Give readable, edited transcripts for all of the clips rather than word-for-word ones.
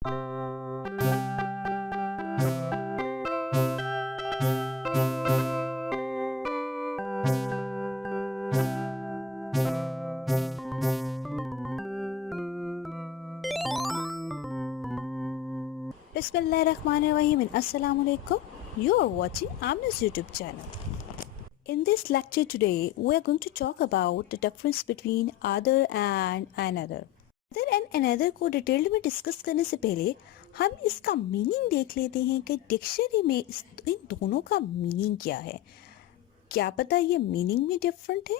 Bismillahirrahmanirrahim and Assalamu alaikum. You are watching Amna's YouTube channel. In this lecture today, we are going to talk about the difference between other and another. Other and another को detailed में discuss करने से पहले हम इसका meaning देख लेते हैं कि डिक्शनरी में इन दोनों का मीनिंग क्या है। क्या पता ये मीनिंग में डिफरेंट है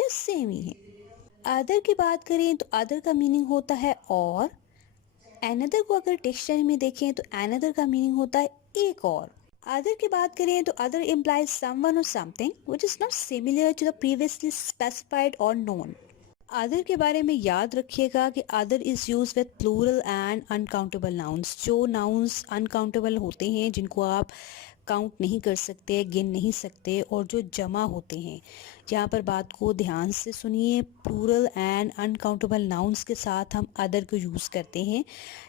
या सेम ही है। अदर की बात करें तो अदर का मीनिंग होता है और, एनदर को अगर डिक्शनरी में देखें तो एनदर का मीनिंग होता है एक और। अदर की बात करें तो अदर इम्प्लाइज समवन और something which is not similar to the previously specified और नोन। अदर के बारे में याद रखिएगा कि other is use with plural and uncountable nouns. जो नाउन्स अनकाउंटेबल होते हैं, जिनको आप काउंट नहीं कर सकते, गिन नहीं सकते, और जो जमा होते हैं। यहाँ पर बात को ध्यान से सुनिए, प्लूरल एंड अनकाउंटेबल नाउन्स के साथ हम अदर को यूज़ करते हैं,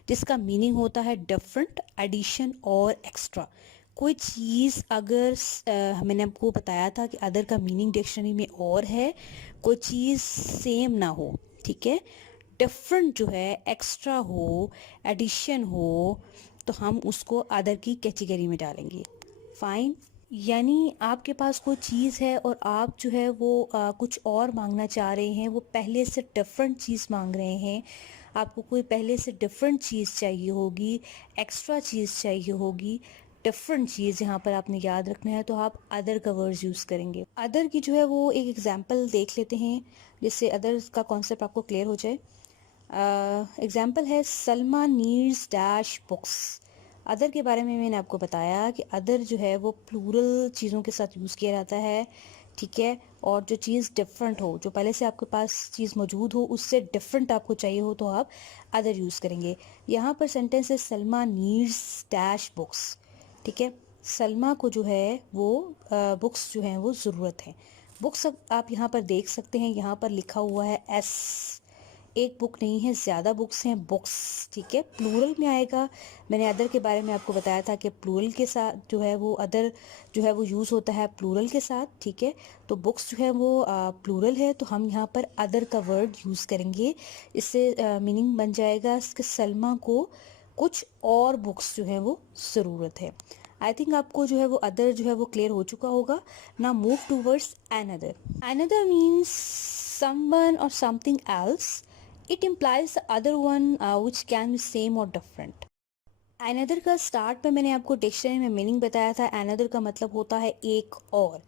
जिसका मीनिंग होता है डिफरेंट, एडिशन और एक्स्ट्रा। कोई चीज़ अगर मैंने आपको बताया था कि अदर का मीनिंग डिक्शनरी में और है, कोई चीज़ सेम ना हो, ठीक है, डिफरेंट जो है, एक्स्ट्रा हो, एडिशन हो, तो हम उसको अदर की कैटेगरी में डालेंगे। फाइन। यानी आपके पास कोई चीज़ है और आप जो है वो कुछ और मांगना चाह रहे हैं, वो पहले से डिफरेंट चीज़ मांग रहे हैं। आपको कोई पहले से डिफरेंट चीज़ चाहिए होगी, एक्स्ट्रा चीज़ चाहिए होगी, डिफरेंट चीज़ यहाँ पर आपने याद रखना है, तो आप अदर का वर्ड यूज़ करेंगे। अदर की जो है वो एक एग्जांपल देख लेते हैं, जिससे अदर का कॉन्सेप्ट आपको क्लियर हो जाए। एग्जांपल है Salma needs dash books. Other के बारे में मैंने आपको बताया कि अदर जो है वो प्लूरल चीज़ों के साथ यूज़ किया जाता है, ठीक है, और जो चीज़ डिफरेंट हो, जो पहले से आपके पास चीज़ मौजूद हो, उससे डिफरेंट आपको चाहिए हो, तो आप अदर यूज़ करेंगे। यहाँ पर सेंटेंस है सलमा नीड्स डैश बुक्स, ठीक है। सलमा को जो है वो बुक्स जो हैं वो ज़रूरत है। बुक्स आप यहाँ पर देख सकते हैं, यहाँ पर लिखा हुआ है एस। एक बुक नहीं है, ज़्यादा बुक्स हैं, बुक्स, ठीक है, प्लूरल में आएगा। मैंने अदर के बारे में आपको बताया था कि प्लूरल के साथ जो है वो अदर जो है वो यूज़ होता है प्लूरल के साथ, ठीक है। तो बुक्स जो है वो प्लूरल है, तो हम यहाँ पर अदर का वर्ड यूज़ करेंगे। इससे मीनिंग बन जाएगा कि सलमा को कुछ और बुक्स जो है वो ज़रूरत है। आई थिंक आपको जो है वो अदर जो है वो क्लियर हो चुका होगा। ना move towards another. Another means someone और something else. It implies the other one which can be same or different. Another का स्टार्ट में मैंने आपको डिक्शनरी में मीनिंग बताया था। another का मतलब होता है एक और।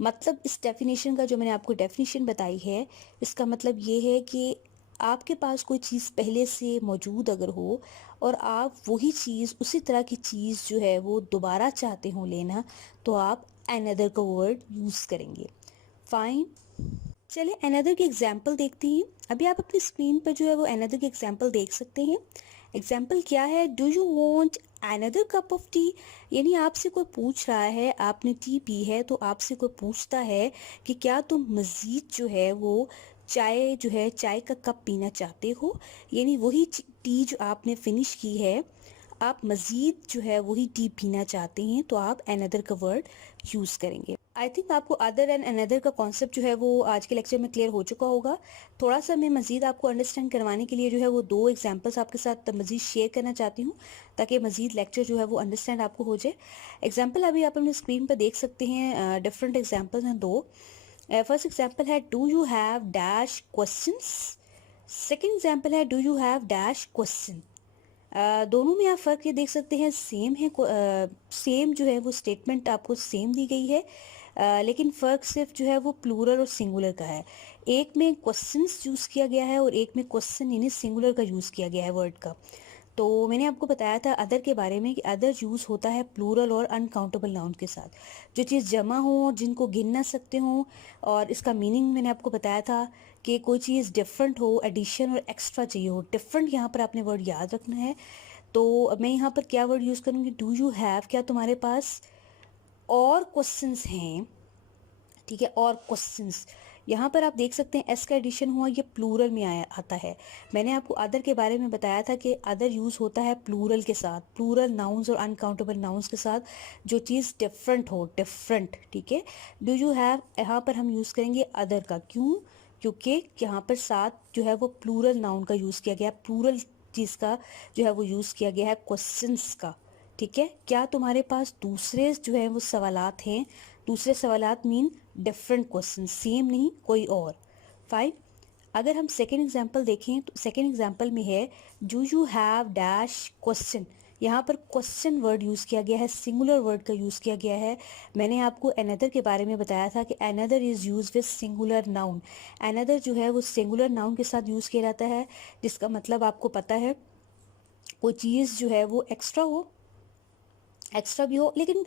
मतलब इस डेफिनेशन का जो मैंने आपको डेफिनेशन बताई है, इसका मतलब ये है कि आपके पास कोई चीज़ पहले से मौजूद अगर हो और आप वही चीज़, उसी तरह की चीज़ जो है वो दोबारा चाहते हो लेना, तो आप another का वर्ड यूज़ करेंगे। फाइन। चलिए अनदर की एग्जाम्पल देखते हैं। अभी आप अपनी स्क्रीन पर जो है वो अनदर की एग्जाम्पल देख सकते हैं। एग्जाम्पल क्या है, do you want another cup of T. यानी आपसे कोई पूछ रहा है, आपने टी पी है तो आपसे कोई पूछता है कि क्या तुम मज़ीद जो है वो चाय जो है, चाय का कप पीना चाहते हो। यानी वही टी जो आपने फिनिश की है, आप मज़ीद जो है वही टी पीना चाहते हैं, तो आप अनदर का वर्ड यूज़ करेंगे। आई थिंक आपको अदर एंड अनदर का कॉन्सेप्ट जो है वो आज के लेक्चर में क्लियर हो चुका होगा। थोड़ा सा मैं मज़ीद आपको अंडरस्टैंड करवाने के लिए जो है वो दो एग्जांपल्स आपके साथ मज़ीद शेयर करना चाहती हूँ, ताकि मज़ीद लेक्चर जो है वो अंडरस्टैंड आपको हो जाए। एग्जाम्पल अभी आप अपने स्क्रीन पर देख सकते हैं, डिफरेंट एग्जाम्पल हैं दो। फर्स्ट एग्जाम्पल है do you have dash questions. Second example है do you have dash question. दोनों में आप फ़र्क ये देख सकते हैं, सेम है, सेम जो है वो स्टेटमेंट आपको सेम दी गई है, लेकिन फ़र्क सिर्फ जो है वो प्लूरल और सिंगुलर का है। एक में क्वेश्चंस यूज़ किया गया है और एक में क्वेश्चन यानी सिंगुलर का यूज़ किया गया है वर्ड का। तो मैंने आपको बताया था अदर के बारे में कि अदर यूज़ होता है प्लूरल और अनकाउंटेबल नाउन के साथ, जो चीज़ जमा हो, जिनको गिन ना सकते हो। और इसका मीनिंग मैंने आपको बताया था कि कोई चीज़ डिफरेंट हो, एडिशन और एक्स्ट्रा चाहिए हो। डिफरेंट यहाँ पर आपने वर्ड याद रखना है। तो मैं यहाँ पर क्या वर्ड यूज़ करूँगी, डू यू हैव, क्या तुम्हारे पास और क्वेश्चंस हैं, ठीक है, और क्वेश्चंस यहाँ पर आप देख सकते हैं एस का एडिशन हुआ, ये प्लूरल में आया आता है। मैंने आपको अदर के बारे में बताया था कि अदर यूज़ होता है प्लूरल के साथ, प्लूरल नाउन्स और अनकाउंटेबल नाउन्स के साथ, जो चीज़ डिफरेंट हो, डिफरेंट, ठीक है। डू यू हैव, यहाँ पर हम यूज़ करेंगे अदर का, क्यों? क्योंकि यहाँ पर साथ जो है वो प्लूरल नाउन का यूज़ किया गया, प्लूरल चीज़ का जो है वो यूज़ किया गया है, क्वेश्चंस का, ठीक है। क्या तुम्हारे पास दूसरे जो है वो सवालात हैं? दूसरे सवालात मीन डिफरेंट क्वेश्चन, सेम नहीं, कोई और। फाइन। अगर हम सेकेंड एग्जाम्पल देखें तो सेकेंड एग्जाम्पल में है do you have dash question. यहाँ पर क्वेश्चन वर्ड यूज़ किया गया है, सिंगुलर वर्ड का यूज़ किया गया है। मैंने आपको अनदर के बारे में बताया था कि another is use with singular noun. Another जो है वो सिंगुलर नाउन के साथ यूज़ किया जाता है, जिसका मतलब आपको पता है कोई चीज़ जो है वो एक्स्ट्रा हो, एक्स्ट्रा भी हो, लेकिन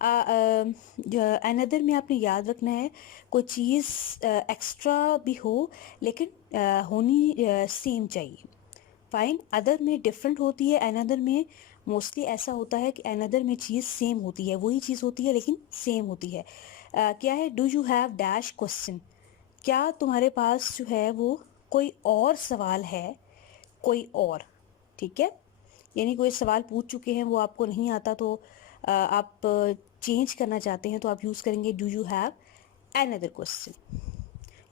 अनदर में आपने याद रखना है कोई चीज़ एक्स्ट्रा भी हो, लेकिन होनी सेम चाहिए। फाइन। अदर में डिफरेंट होती है, अनदर में मोस्टली ऐसा होता है कि अनदर में चीज़ सेम होती है, वही चीज़ होती है लेकिन सेम होती है। क्या है? Do you have dash question. क्या तुम्हारे पास जो है वो कोई और सवाल है, कोई और, ठीक है। यानी कोई सवाल पूछ चुके हैं, वो आपको नहीं आता, तो आप चेंज करना चाहते हैं, तो आप यूज़ करेंगे do you have another question.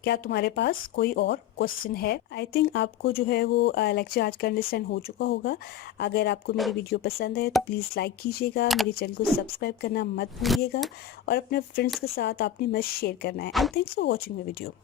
क्या तुम्हारे पास कोई और क्वेश्चन है? आई थिंक आपको जो है वो लेक्चर आज का अंडरस्टैंड हो चुका होगा। अगर आपको मेरी वीडियो पसंद है तो प्लीज़ लाइक कीजिएगा, मेरे चैनल को सब्सक्राइब करना मत भूलिएगा, और अपने फ्रेंड्स के साथ आपने मस्ट शेयर करना है। And thanks for watching my video.